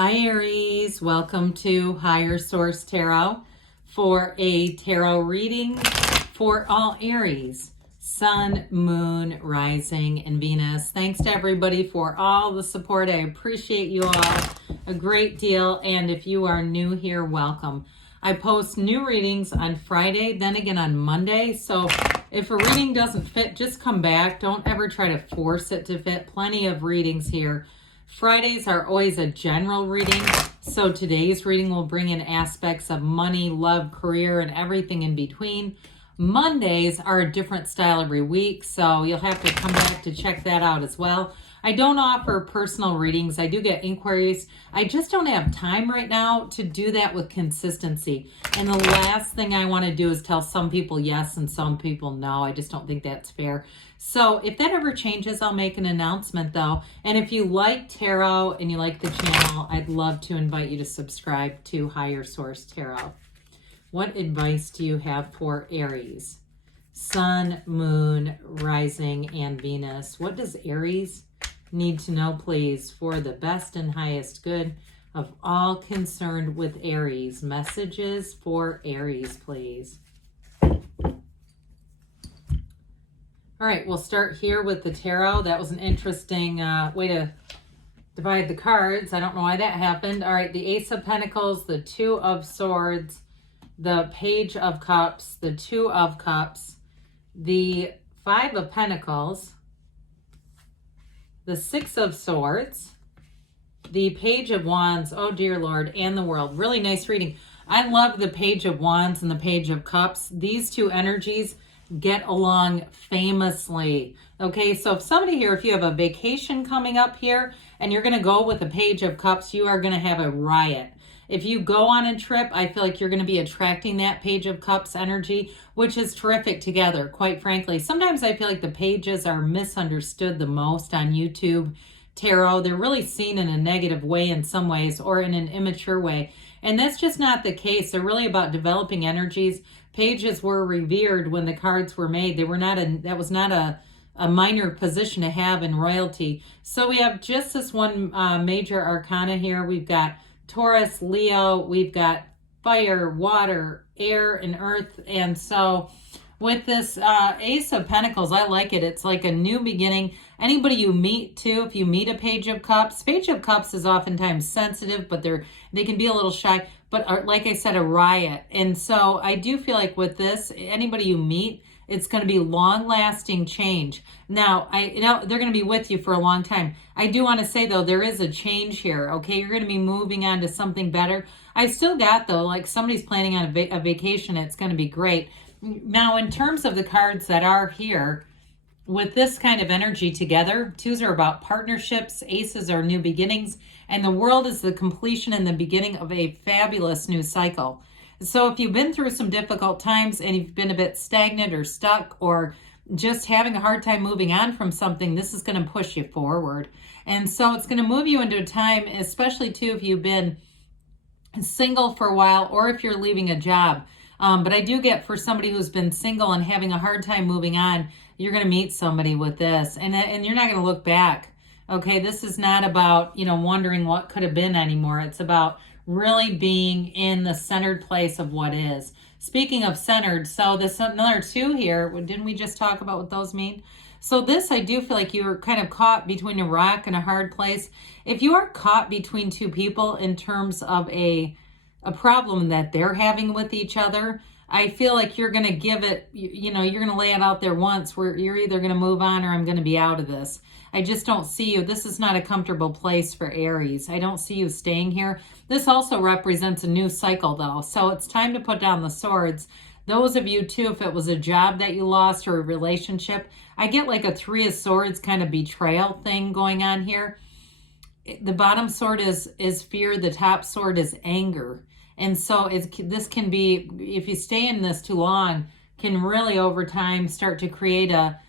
Hi Aries, welcome to Higher Source Tarot for a tarot reading for all Aries, Sun, Moon, Rising, and Venus. Thanks to everybody for all the support. I appreciate you all a great deal. And if you are new here, welcome. I post new readings on Friday, then again on Monday. So if a reading doesn't fit, just come back. Don't ever try to force it to fit. Plenty of readings here. Fridays are always a general reading, so today's reading will bring in aspects of money, love, career, and everything in between. Mondays are a different style every week, so you'll have to come back to check that out as well. I don't offer personal readings. I do get inquiries. I just don't have time right now to do that with consistency. And the last thing I want to do is tell some people yes and some people no. I just don't think that's fair. So if that ever changes, I'll make an announcement though. And if you like tarot and you like the channel, I'd love to invite you to subscribe to Higher Source Tarot. What advice do you have for Aries? Sun, Moon, Rising, and Venus. What does Aries need to know, please, for the best and highest good of all concerned with Aries? Messages for Aries, please. All right, we'll start here with the tarot. That was an interesting way to divide the cards. I don't know why that happened. All right, the Ace of Pentacles, the Two of Swords, the Page of Cups, the Two of Cups, the Five of Pentacles, the Six of Swords, the Page of Wands, oh dear Lord, and the World. Really nice reading. I love the Page of Wands and the Page of Cups. These two energies get along famously. Okay, so if somebody here, if you have a vacation coming up here and you're going to go with a Page of Cups, you are going to have a riot. If you go on a trip, I feel like you're going to be attracting that Page of Cups energy, which is terrific together, quite frankly. Sometimes I feel like the pages are misunderstood the most on YouTube tarot. They're really seen in a negative way in some ways, or in an immature way. And that's just not the case. They're really about developing energies. Pages were revered when the cards were made. They were not that was not a minor position to have in royalty. So we have just this one major arcana here. We've got Taurus, Leo, we've got fire, water, air, and earth. And so with this Ace of Pentacles, I like it. It's like a new beginning. Anybody you meet too, if you meet a Page of Cups is oftentimes sensitive, but they can be a little shy, but are, like I said, a riot. And so I do feel like with this, anybody you meet, it's going to be long-lasting change. Now, they're going to be with you for a long time. I do want to say, though, there is a change here, okay? You're going to be moving on to something better. I still got, though, like somebody's planning on a vacation. It's going to be great. Now, in terms of the cards that are here, with this kind of energy together, twos are about partnerships, aces are new beginnings, and the World is the completion and the beginning of a fabulous new cycle. So if you've been through some difficult times and you've been a bit stagnant or stuck or just having a hard time moving on from something, this is going to push you forward. And so it's going to move you into a time, especially too if you've been single for a while or if you're leaving a job. But I do get for somebody who's been single and having a hard time moving on, you're going to meet somebody with this and you're not going to look back. Okay, this is not about, wondering what could have been anymore. It's about really being in the centered place of what is. Speaking of centered, so there's another two here. Didn't we just talk about what those mean? So this, I do feel like you're kind of caught between a rock and a hard place. If you are caught between two people in terms of a problem that they're having with each other, I feel like you're going to give it, you're going to lay it out there once where you're either going to move on or I'm going to be out of this. I just don't see you. This is not a comfortable place for Aries. I don't see you staying here. This also represents a new cycle though. So it's time to put down the swords. Those of you too, if it was a job that you lost or a relationship, I get like a Three of Swords kind of betrayal thing going on here. The bottom sword is fear. The top sword is anger. And so this can be, if you stay in this too long, can really over time start to create a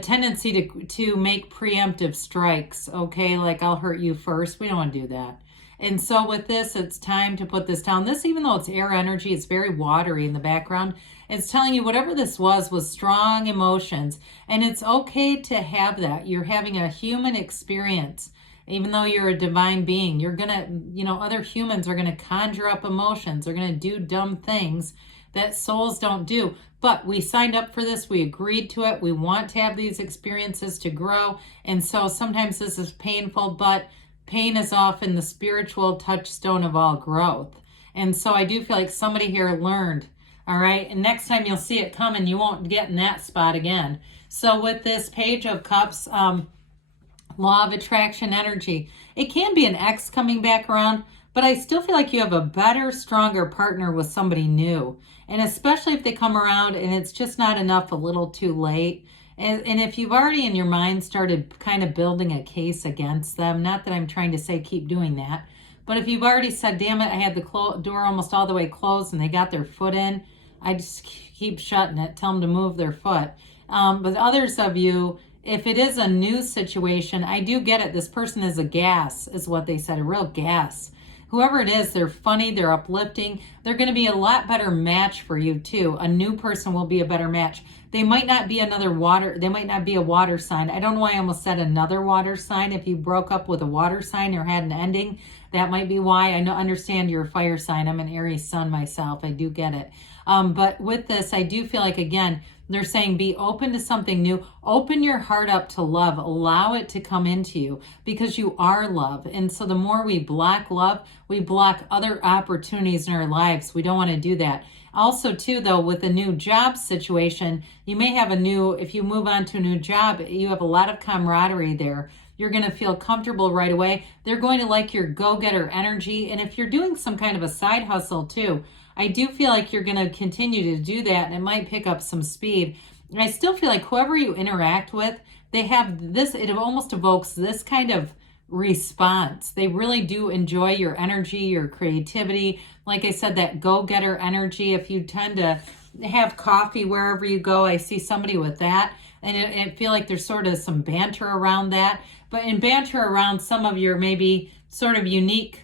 tendency to make preemptive strikes, okay? Like I'll hurt you first. We don't want to do that. And so with this, it's time to put this down. This, even though it's air energy, it's very watery in the background. It's telling you whatever this was strong emotions. And it's okay to have that. You're having a human experience. Even though you're a divine being, you're going to, you know, other humans are going to conjure up emotions. They're going to do dumb things that souls don't do. But we signed up for this. We agreed to it. We want to have these experiences to grow. And so sometimes this is painful, but pain is often the spiritual touchstone of all growth. And so I do feel like somebody here learned, all right? And next time you'll see it coming, you won't get in that spot again. So with this Page of Cups, Law of Attraction energy, it can be an ex coming back around, but I still feel like you have a better, stronger partner with somebody new. And especially if they come around and it's just not enough, a little too late. And if you've already in your mind started kind of building a case against them, not that I'm trying to say keep doing that, but if you've already said, damn it, I had the door almost all the way closed and they got their foot in, I just keep shutting it, tell them to move their foot. But others of you, if it is a new situation, I do get it. This person is a gas, is what they said, a real gas. Whoever it is, they're funny, they're uplifting. They're going to be a lot better match for you too. A new person will be a better match. They might not be they might not be a water sign. I don't know why I almost said another water sign. If you broke up with a water sign or had an ending, that might be why. I understand you're a fire sign. I'm an Aries sun myself. I do get it. But with this, I do feel like, again, they're saying be open to something new. Open your heart up to love. Allow it to come into you because you are love. And so the more we block love, we block other opportunities in our lives. We don't want to do that. Also, too, though, with a new job situation, you may have if you move on to a new job, you have a lot of camaraderie there. You're going to feel comfortable right away. They're going to like your go-getter energy. And if you're doing some kind of a side hustle, too, I do feel like you're going to continue to do that, and it might pick up some speed. And I still feel like whoever you interact with, they have this, it almost evokes this kind of response. They really do enjoy your energy, your creativity. Like I said, that go-getter energy. If you tend to have coffee wherever you go, I see somebody with that. And I feel like there's sort of some banter around that. But in banter around some of your maybe sort of unique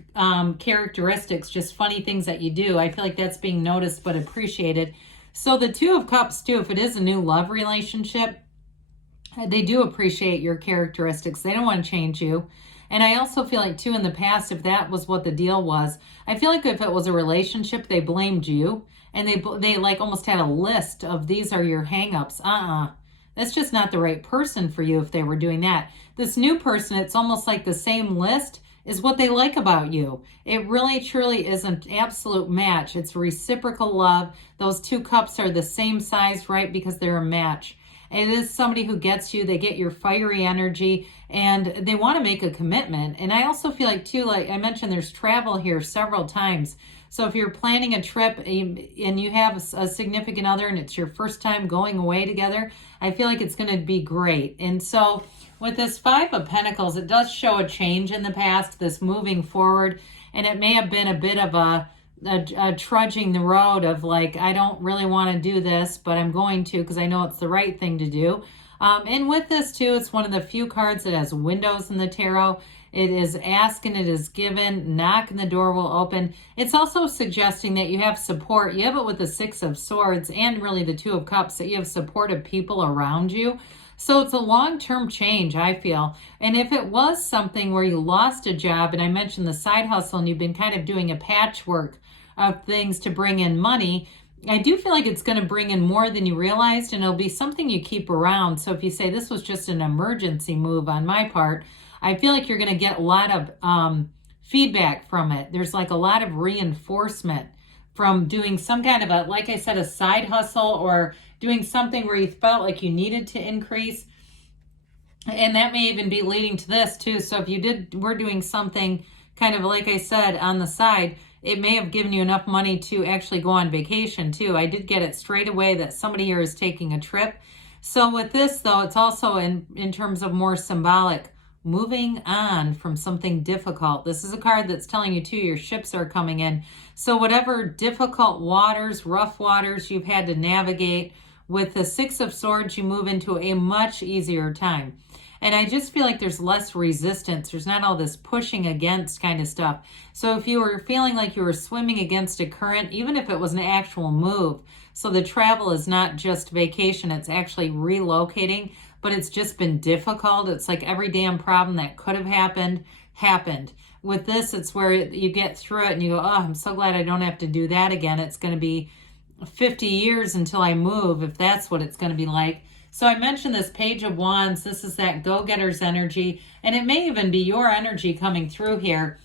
characteristics, just funny things that you do, I feel like that's being noticed but appreciated. So the Two of Cups too, if it is a new love relationship, they do appreciate your characteristics. They don't want to change you. And I also feel like too, in the past, if that was what the deal was, I feel like if it was a relationship, they blamed you. And they like almost had a list of these are your hangups. That's just not the right person for you if they were doing that. This new person, it's almost like the same list is what they like about you. It really truly is an absolute match. It's reciprocal love. Those two cups are the same size, right? Because they're a match. And it is somebody who gets you, they get your fiery energy, and they want to make a commitment. And I also feel like too, like I mentioned, there's travel here several times. So if you're planning a trip and you have a significant other and it's your first time going away together, I feel like it's going to be great. And so with this Five of Pentacles, it does show a change in the past, this moving forward. And it may have been a bit of a trudging the road of like, I don't really want to do this, but I'm going to because I know it's the right thing to do. And with this too, it's one of the few cards that has windows in the tarot. It is ask and it is given. Knock and the door will open. It's also suggesting that you have support. You have it with the Six of Swords and really the Two of Cups, that you have supportive people around you. So it's a long-term change, I feel. And if it was something where you lost a job, and I mentioned the side hustle, and you've been kind of doing a patchwork of things to bring in money, I do feel like it's going to bring in more than you realized, and it'll be something you keep around. So if you say this was just an emergency move on my part, I feel like you're going to get a lot of feedback from it. There's like a lot of reinforcement from doing some kind of a, like I said, a side hustle or doing something where you felt like you needed to increase. And that may even be leading to this too. So if you were doing something kind of, like I said, on the side, it may have given you enough money to actually go on vacation too. I did get it straight away that somebody here is taking a trip. So with this though, it's also in terms of more symbolic, moving on from something difficult. This is a card that's telling you too, your ships are coming in. So whatever difficult waters, rough waters you've had to navigate, with the Six of Swords, you move into a much easier time. And I just feel like there's less resistance. There's not all this pushing against kind of stuff. So if you were feeling like you were swimming against a current, even if it was an actual move, so the travel is not just vacation, it's actually relocating, but it's just been difficult. It's like every damn problem that could have happened, happened. With this, it's where you get through it and you go, oh, I'm so glad I don't have to do that again. It's going to be 50 years until I move, if that's what it's going to be like. So I mentioned this Page of Wands. This is that go-getter's energy, and it may even be your energy coming through here.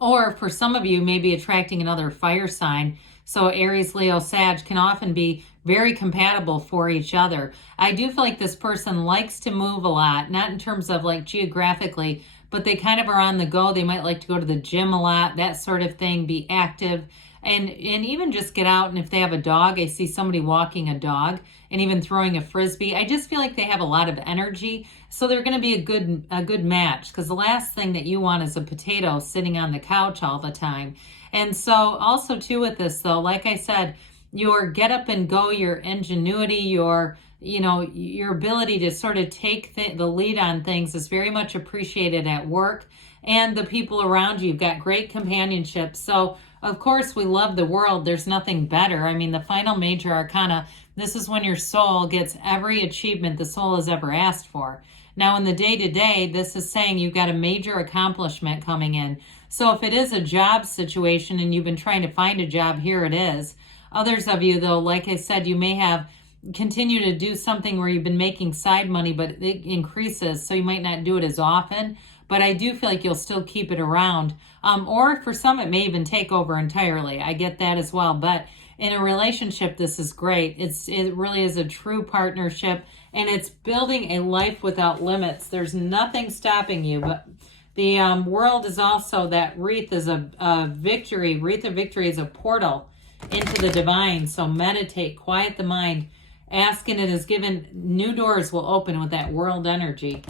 Or for some of you, maybe attracting another fire sign. So Aries, Leo, Sag can often be very compatible for each other. I do feel like this person likes to move a lot, not in terms of like geographically, but they kind of are on the go. They might like to go to the gym a lot, that sort of thing, be active. And even just get out, and if they have a dog, I see somebody walking a dog and even throwing a frisbee. I just feel like they have a lot of energy, so they're going to be a good match, because the last thing that you want is a potato sitting on the couch all the time. And so also too with this though, like I said, your get up and go, your ingenuity, your ability to sort of take the lead on things is very much appreciated at work, and the people around you. You've got great companionship. So of course, we love the world. There's nothing better. I mean, the final major arcana, this is when your soul gets every achievement the soul has ever asked for. Now, in the day-to-day, this is saying you've got a major accomplishment coming in. So if it is a job situation and you've been trying to find a job, here it is. Others of you, though, like I said, you may have continue to do something where you've been making side money, but it increases, so you might not do it as often. But I do feel like you'll still keep it around. Or for some, it may even take over entirely. I get that as well. But in a relationship, this is great. It really is a true partnership, and it's building a life without limits. There's nothing stopping you. But the world is also that wreath is a victory. Wreath of victory is a portal into the divine. So meditate, quiet the mind. Ask and it is given. New doors will open with that world energy.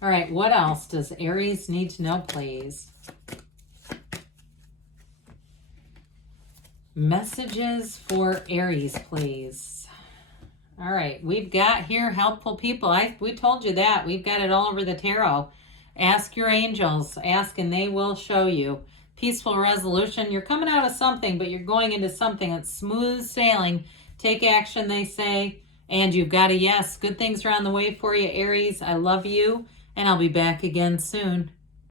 All right, what else does Aries need to know, please? Messages for Aries, please. All right, we've got here helpful people. We told you that. We've got it all over the tarot. Ask your angels. Ask and they will show you. Peaceful resolution. You're coming out of something, but you're going into something that's smooth sailing. Take action, they say. And you've got a yes. Good things are on the way for you, Aries. I love you. And I'll be back again soon.